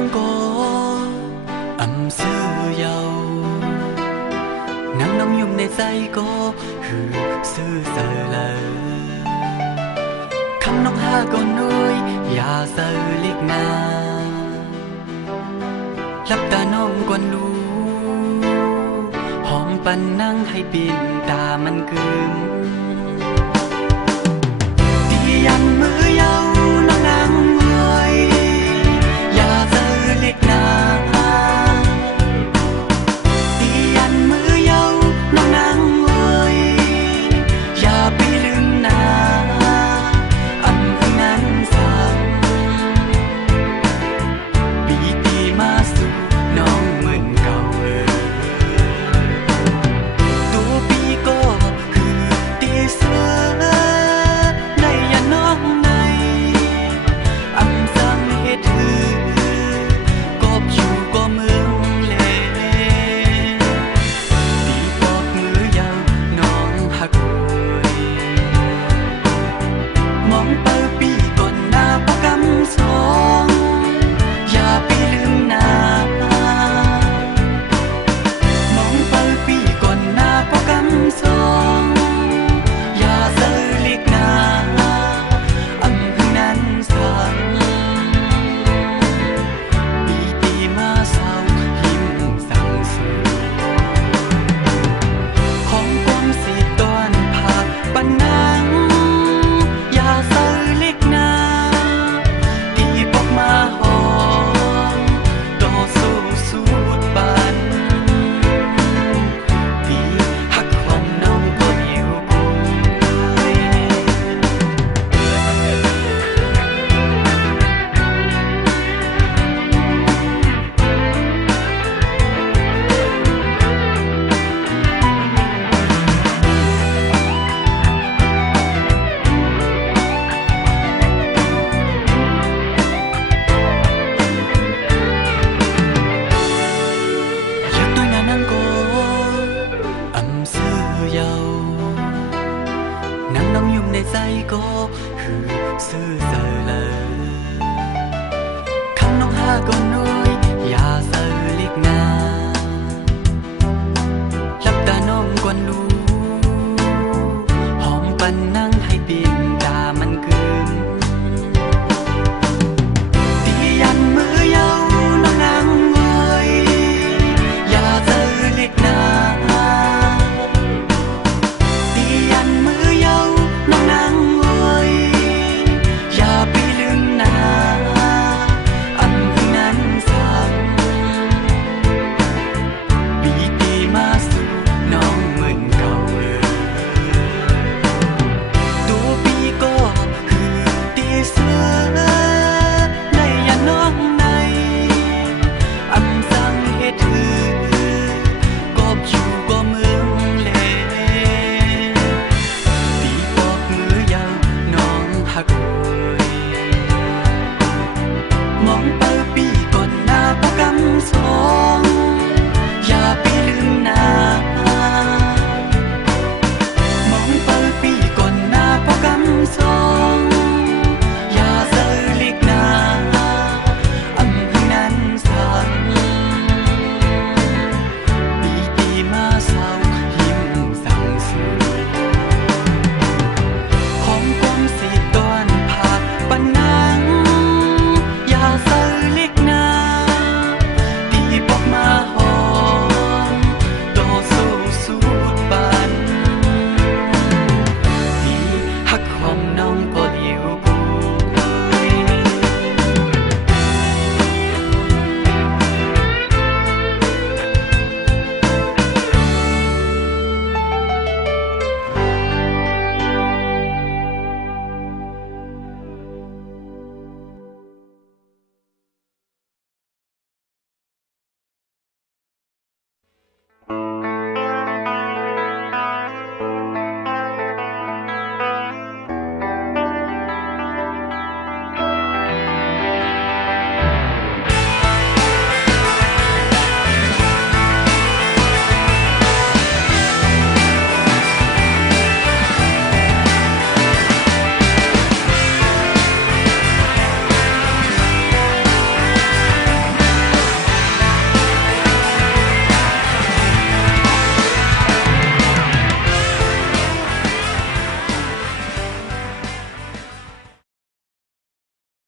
năng có âm sư giàu nắng nóng nhungในใจก็คือซื่อเสลอคำน้องหาก็น้อยอย่าเสลิกนาลับตาน้องกวนรู้หอมปันนั่งให้ปิ่นตามันกึมตียันมือเยาน้องนางเอ่ยอย่าเสลิกนาตียันมือเยาน้องนางเอ่ยอย่าไปลืมนาอันนั้นสั่งปีตีมาสู่น้องเหมือนเก่าตัวปีก็คือตีเสือในยาน้องในอันสั่งเหตุถือกบอยู่ก็เมืองเลตีปอกมือยาวน้องหักมองเปิดปีก่อนหน้าปกำสองอย่าไปลืมนามองเปิดปีก่อนหน้าปกำสองอย่าเสลิกนาอันนั้นสั่งปีตีมาเศร้าหิมสั่งสูของความสิตอนผักปันนังอย่าเสลิกนาตีปอกมาหอมต่อสู้สูดปันตีหักความน้องก็อยู่กูอยากตัวนานังก็อำซื่อเยานั่งน้ำยุ่งในใจก็คือซื่อเสลอคำน้องหาก็น้อยอย่าเส